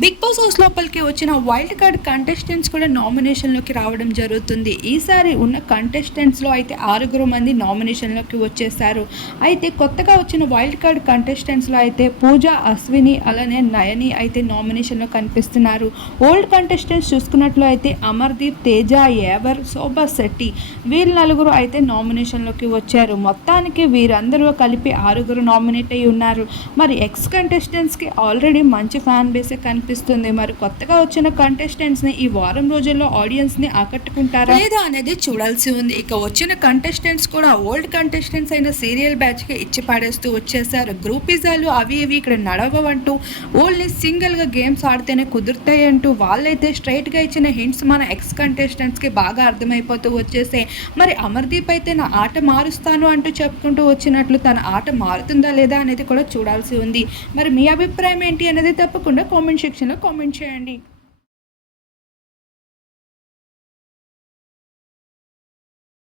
Big boss house లోపలికి వచ్చిన wild card contestants కూడా నామినేషన్లోకి రావడం జరుగుతుంది. ఈసారి ఉన్న కంటెస్టెంట్స్లో అయితే ఆరుగురు మంది నామినేషన్లోకి వచ్చేసారు. అయితే కొత్తగా వచ్చిన వైల్డ్ కార్డ్ కంటెస్టెంట్స్లో అయితే పూజ అశ్విని అలానే నయని అయితే నామినేషన్లో కనిపిస్తున్నారు. ఓల్డ్ కంటెస్టెంట్స్ చూసుకున్నట్లు అయితే అమర్దీప్ తేజ ఏవర్ శోభా శెట్టి వీళ్ళు నలుగురు అయితే నామినేషన్లోకి వచ్చారు. మొత్తానికి వీరందరూ కలిపి ఆరుగురు నామినేట్ అయి ఉన్నారు. మరి ఎక్స్ కంటెస్టెంట్స్కి ఆల్రెడీ మంచి ఫ్యాన్ బేసే అనిపిస్తుంది మరి కొత్తగా వచ్చిన కంటెస్టెంట్స్ని ఈ వారం రోజుల్లో ఆడియన్స్ని ఆకట్టుకుంటారా? లేదా అనేది చూడాల్సి ఉంది. ఇక వచ్చిన కంటెస్టెంట్స్ కూడా ఓల్డ్ కంటెస్టెంట్స్ అయిన సీరియల్ బ్యాచ్కి ఇచ్చి పాడేస్తూ వచ్చేసారు. గ్రూపిజాలు అవి ఇవి ఇక్కడ నడవంటూ ఓన్లీ సింగిల్గా గేమ్స్ ఆడితేనే కుదురుతాయి అంటూ వాళ్ళైతే స్ట్రైట్గా ఇచ్చిన హింట్స్ మన ఎక్స్ కంటెస్టెంట్స్కి బాగా అర్థమైపోతూ వచ్చేసాయి. మరి అమర్దీప్ అయితే నా ఆట మారుస్తాను అంటూ చెప్పుకుంటూ వచ్చినట్లు తన ఆట మారుతుందా లేదా అనేది కూడా చూడాల్సి ఉంది. మరి మీ అభిప్రాయం ఏంటి అనేది తప్పకుండా కామెంట్ సెక్షన్లో కామెంట్ చేయండి.